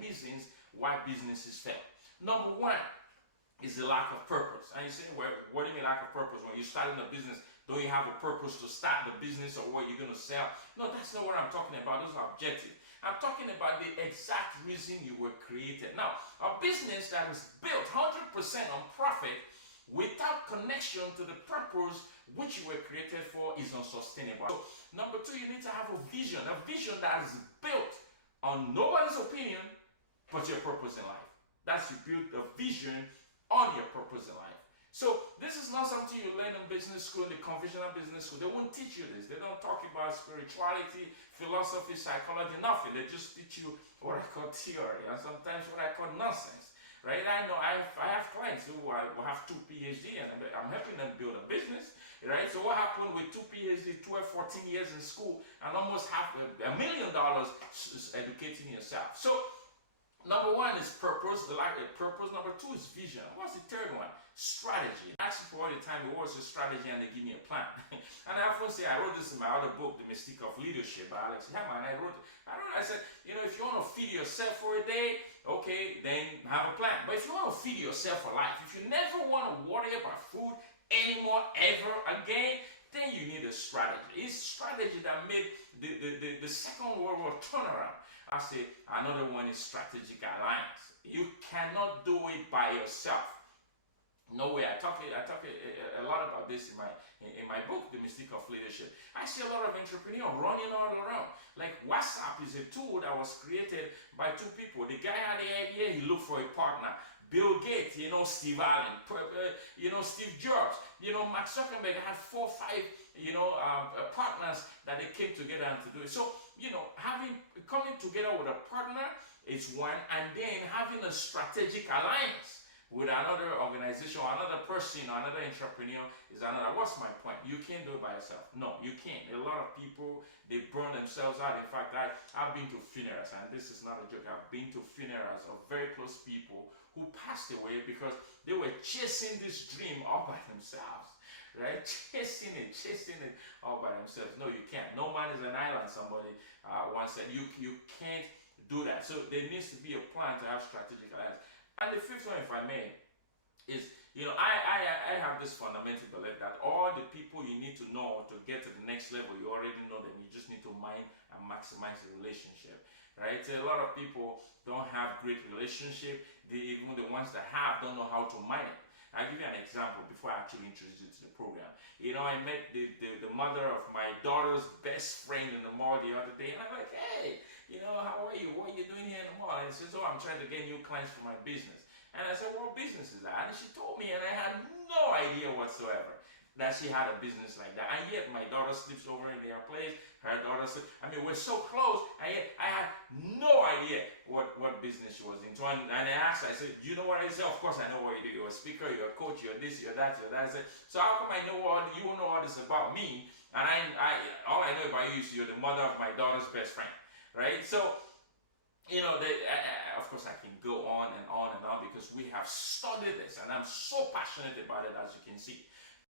reasons why businesses fail. Number one is the lack of purpose. And you say, well, what do you mean lack of purpose? When you're starting a business, don't you have a purpose to start the business or what you're going to sell? No, that's not what I'm talking about. Those are objectives. I'm talking about the exact reason you were created. Now, a business that is built 100% on profit without connection to the purpose which you were created for is unsustainable. So, number two, you need to have a vision that is built on nobody's opinion but your purpose in life. That's you build a vision on your purpose in life. So this is not something you learn in business school, in the conventional business school. They won't teach you this. They don't talk about spirituality, philosophy, psychology, nothing. They just teach you what I call theory and sometimes what I call nonsense. Right? I know I have clients who have 2 PhD and I'm helping them build a business. Right? So what happened with 2 PhD, 12, 14 years in school and almost half $1 million educating yourself. So number one is purpose, the lack of purpose. Number two is vision. What's the third one? Strategy. I ask people all the time, what's your strategy? And they give me a plan. And I often say, I wrote this in my other book, The Mystique of Leadership by Alex Herman. I said, if you want to feed yourself for a day, okay, then have a plan. But if you want to feed yourself for life, if you never want to worry about food anymore, ever again, then you need a strategy. It's strategy that made the Second World War turn around. I say another one is strategic alliance. You cannot do it by yourself. No way. I talk a lot about this in my book, The Mystique of Leadership. I see a lot of entrepreneurs running all around. Like WhatsApp is a tool that was created by 2 people. The guy had the idea, he looked for a partner. Bill Gates, Steve Allen, Steve Jobs, Mark Zuckerberg had 4 or 5, partners that they came together and to do it. So, coming together with a partner is one, and then having a strategic alliance with another organization or another person or another entrepreneur is another. What's my point? You can't do it by yourself. No, you can't. A lot of people, they burn themselves out. In fact, I've been to funerals, and this is not a joke. I've been to funerals of very close people who passed away because they were chasing this dream all by themselves. Right? Chasing it all by themselves. No, you can't. No man is an island, somebody once said. You can't do that. So there needs to be a plan to have strategic alliance. And the fifth one, if I may, is, I have this fundamental belief that all the people you need to know to get to the next level, you already know them. You just need to mine and maximize the relationship. Right? So a lot of people don't have great relationship. Even the ones that have don't know how to mine it. I'll give you an example before I actually introduce you to the program. I met the mother of my daughter's best friend in the mall the other day, and I'm like, hey, how are you? What are you doing here in the mall? And she says, I'm trying to get new clients for my business. And I said, what business is that? And she told me, and I had no idea whatsoever that she had a business like that. And yet my daughter sleeps over in their place. Her daughter sleeps. We're so close, and yet I had no idea what business she was into. And I asked her, I said, do you know what I said? Of course I know what you do. You're a speaker, you're a coach, you're this, you're that, you're that. I said, so how come you know all this about me? And all I know about you is you're the mother of my daughter's best friend. Right? So, of course I can go on and on and on because we have studied this and I'm so passionate about it, as you can see.